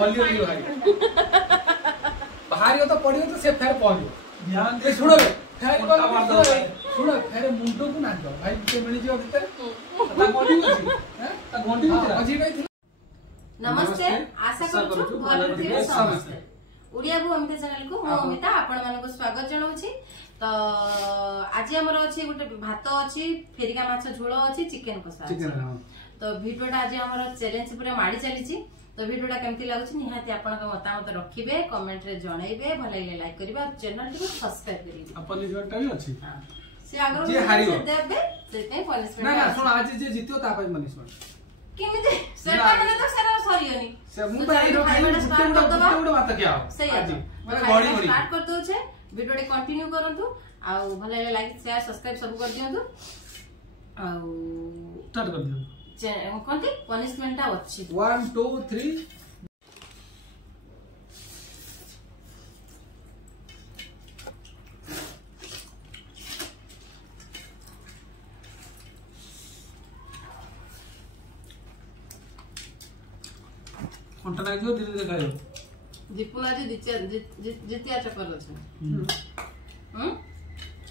हॉली हॉली भाई बाहर तो पड़ियो तो से फेर पहुंचो ध्यान दे सुनो फेर सुनो फेर मुंडो को ना दो भाई के मिल जियो भीतर ता बॉडी को हैं ता बॉडी को अजी गई थी। नमस्ते आशा करू भलो थे समस्त ओडिया को अमिता चैनल को मु अमिता आपण मानको स्वागत जणाउछि। तो आज हमर अछि गुटे भात अछि फेरिका माछ झोल अछि चिकन कसा अछि। तो वीडियोटा आज हमर चैलेंज पूरा माडी चलीछि। तो वीडियोटा केमति लागुछि निहाती आपण का मतामत रखिबे कमेंट रे जणाइबे भले लाइक करिबा चैनल को सब्सक्राइब करिबे। अपन रिजल्ट भी अछि से आगरो जे हारियो देबे सेते पनिशमेंट ना ना सुन आज जे जितियो ता पय पनिशमेंट केमिते सेटा माने तो सेरा सरियोनी से मु तो आइरो खाइ गुटे बात क्या सही अछि माने गड़ी गड़ी स्टार्ट कर दो छे वीडियो टे कंटिन्यू करंतु आ भले लाइक शेयर सब्सक्राइब सब कर दियंतु आ स्टार्ट कर दियो कोनती पनिशमेंट ता अछि 1 2 3 कोनटा ना जो धीरे धीरे खायो दीपुला जी जितिया चक्कर अछि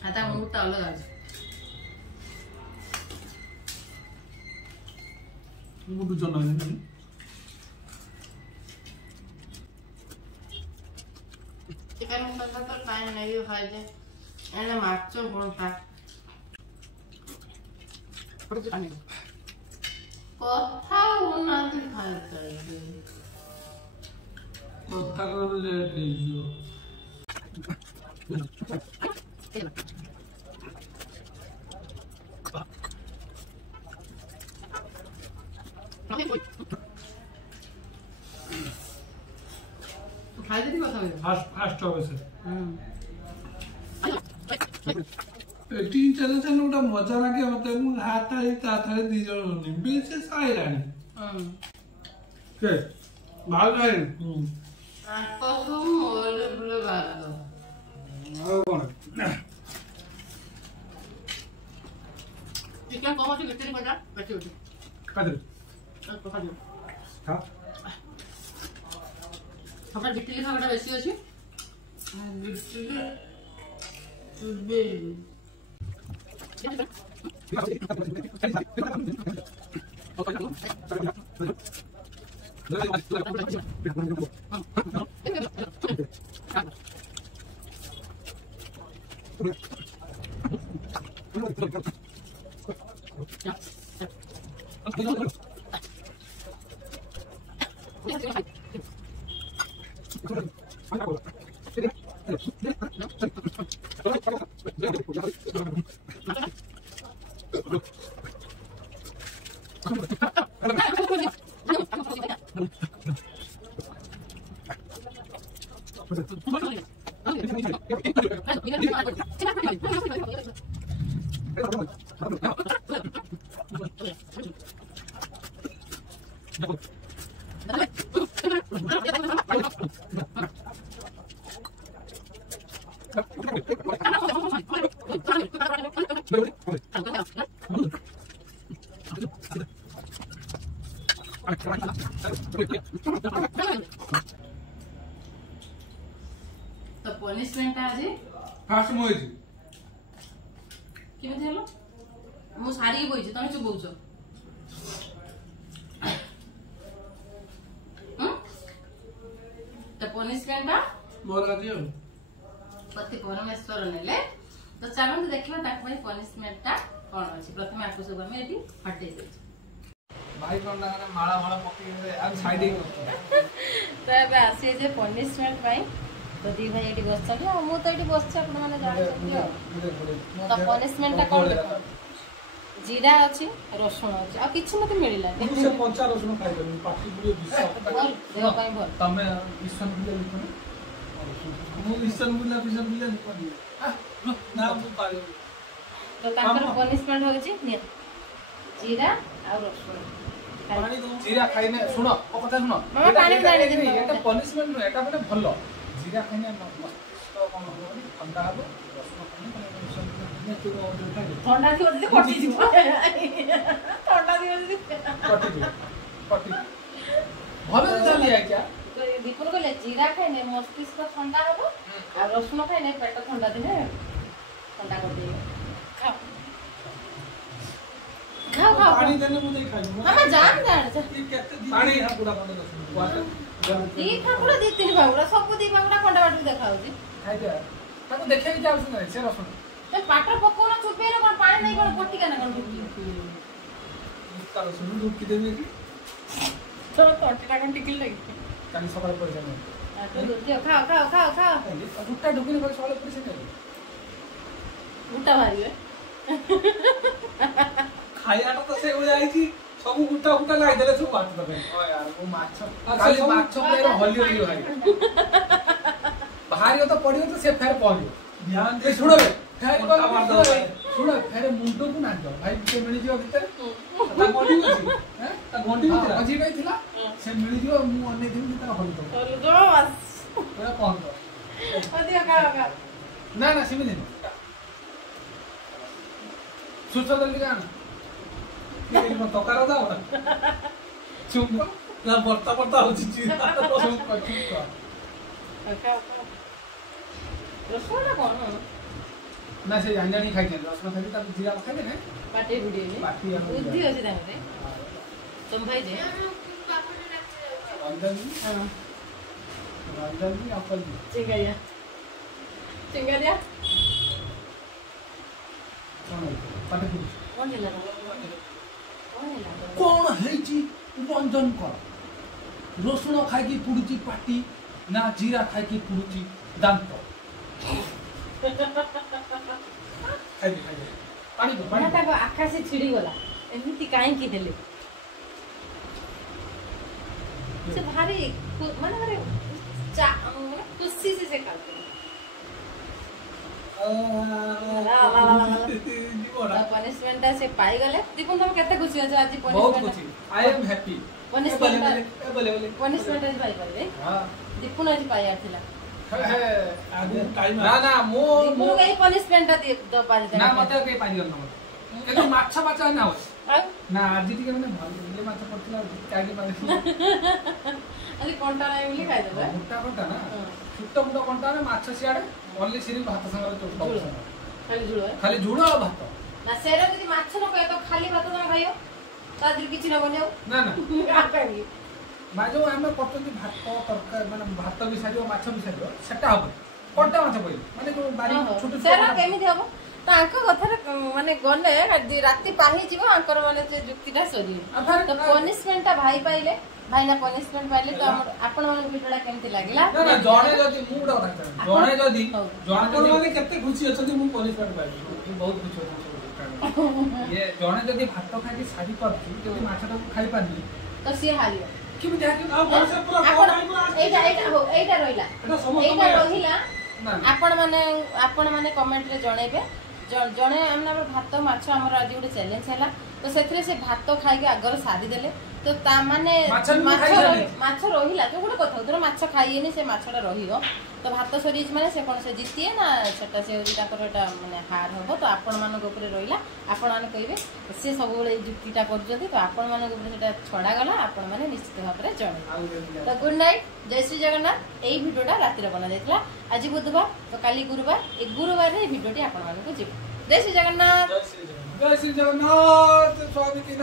आता मुटा अलग अछि मुडू जन नहीं चिकन मसाला तो खाए नहीं खाए जे एने माछो कोन था कथा होना खाए चाहिए कथा कर लेट लीजियो खाई देती कथा फास्ट फास्ट हो से तीन चले से नोटा मजा लागे मते मु हाता ही ताथरे दी जण निबे से साइरानी के भाग गए आपको मोल बुले भाग आ कोन चिकन कम अछि गिट्टी बजा बेटी उठी कादर तो खा दियो हां हमरा गिट्टी खावटा बेसी अछि गिट्टी सुबे तो पनिशमेंट आज फास्ट मोइज केमिति हेलो मु सारी बोइछ तमे चुबौछ तो पनिशमेंट मोर आदियो पति परमेश्वर नेले तो चलंतु देखिबा ताक भाई पनिशमेंट ता कोन अछि प्रथमे आकु सब हम एटी हटे दे भाई कोन ना माळा माळा पके आ साइडिंग तो एबे आसी जे पनिशमेंट भाई तो दी भाई एटी बसछन आ मु तो एटी बसछ अपन माने जाय तो पनिशमेंट ता कोन देखो जीरा अछि रसुण अछि आ किछ मते मिलिला से पंचा रसुण खाइ देबी पाटी पुरे विष देह पाई भल तमे ईसन बुले लिखो मु ईसन बुले लिखो ना मु पारे तो ताकर पनिशमेंट होछि जीरा आ रसुण जीरा खाइने सुनो ओ कथा सुनो मामा पानी दाणी दे एटा पनिशमेंट नो एटा माने भलो जीरा खाइने मस्त कोन हो ठंडा हबो रसुण खाइने ठंडा थी ओदे कटि जिवो ठंडा थी ओदे कटि भलो चली है क्या दीपुन कहले जीरा खाइने मस्तिष्क ठंडा हबो आ रसुन खाइने पेट ठंडा दिने ठंडा कर दिए खाओ खाओ खाओ पानी देने मुझे खाई हम जान जान ये केते पानी यहाँ पूरा बंद कर वाटर दी फाकुड़ा दी तीन फाकुड़ा सब दी फाकुड़ा कंडा बाटू देखा होची खाई दे ताको देखे भी जाउ सुन से रसुन ते पाटर पकोना चुपे न कोन पानी नहीं कोन पट्टी का ना कोन ताको सुन दूध की देबे की तो टोटीटा कोन टिकिल लगी काली सकाळ पड़ जाने तो दूध दियो खाओ खाओ खाओ खाओ गुट्टा ढुकने पर सकाळ पड़ से गुट्टा भारी है खाइयाटा तो से हो जाई छी सब गुट्टा गुट्टा लाई देले सब बात दबे ओ यार वो माछ काली माछ प्लेयर होली होली भाई बाहर तो पड़ियो तो से फेर पड़ियो ध्यान दे सुनो बे फेर मार दो सुनो फेर मुंडो को ना दो भाई से मिली जियो भीतर ता गोंडी होची हैं ता गोंडी होती अजी गई थिला से मिली जियो मु अन्य दिन ता होली दो बस पूरा पहुंच दो दियो खाओ खाओ ना ना सिमी दिन सुचो जल्दी जान ये मत तोकारा दाओ चुप ना बर्ता बर्ता होची चीज चुप कर खाओ खाओ रसोड़ा कौन ना से जानी खाई के रसना खाई ता जीरा खाई दे ने पाटी गुडी ने पाटी हम बुद्धि होची तांगे तुम भाई जे अंदर हां राजधानी अपल चिंगारिया चिंगारिया कौन है पाटी पुरुष कौन है कौन है जी बंधन कर रसुण खाई की पुडुची पाटी ना जीरा खाई की पुडुची दांत खाई पानी दो पानी माता को आकाश छिड़ी गला एमिति काहे की देले से भारी माने माने चा माने खुशी से खाते पनिशमेंट से पाई गले दीपन तुम केते खुशी अछि आज बहुत पनिशमेंट खुशी आई एम हैप्पी पनिशमेंट बोले पनिशमेंट आज पाई परबे हां दीपन आज पाई आथिला है आगे टाइम ना ना मो दीपन कई पनिशमेंट द पाई ना मते के पानी गल न एतो माछा बाचा ना हो ना आज टिके माने भल ये माछा पड़तला कागे पानी आज कोंटा नाही बोली खाइ देबे मोटा कोंटा ना छुट्टा मुटा कोंटा ना माछा सियाडे ओनली सिरी भात संग चोट खाली जुड़ो भात ना सेरा जदी माछ न कय तो खाली भात ना खाइयो तादि किछि न बनियो ना ना आ काई बाजो हम पटंती भात तरकारी माने भात भी सारियो माछ भी सारियो सेटा हो कोंटा माछ पई माने जो बारी छोट सेरा केमिति हबो तांको कथार माने गने राती पाही जीवो आंकर माने जे जुक्तिटा सरी तो पनिशमेंट भाई पाइले भाई ना पनिशमेंट पाइले तो आपण मन भिडड़ा केमिति लागिला ना ना जणे जदी मूड होता जणे जदी जणे माने केते खुशी अछती मु पनिशमेंट पाइली बहुत खुशी होता ये जणे जदी भात खाइ के सारी करती जदी माछटा खाइ पानी तो सी हालियो किबि देखि आ भरसे पूरा एटा रहिला आपण माने कमेंट रे जणेबे जणे हमना भात माछ हमर आज गुटे चैलेंज हैला तो सेथरे से भात खाइ के आगर सादी देले तो ता माने माछ रहिला तो गुटे कथा तोर माछ खाइएनी से माछटा रहियो तो भात सरीज माने से कोन से जितिए ना सेटा से होजी ताकर एटा माने हार होबो तो आपण मान ऊपर रहिला आपण माने कहिबे से सब बेले जुक्तिटा कर जदी तो आपण मान ऊपर सेटा छडा गला आपण माने निश्चित भाव रे जणे तो गुड नाइट जय श्री जगन्नाथ एई वीडियोटा राती रे बना देतला आज बुधवार तो काली गुरुवार ए गुरुवार रे वीडियोटी आपण मान को जिबो जय श्री जगन्नाथ स्वामी की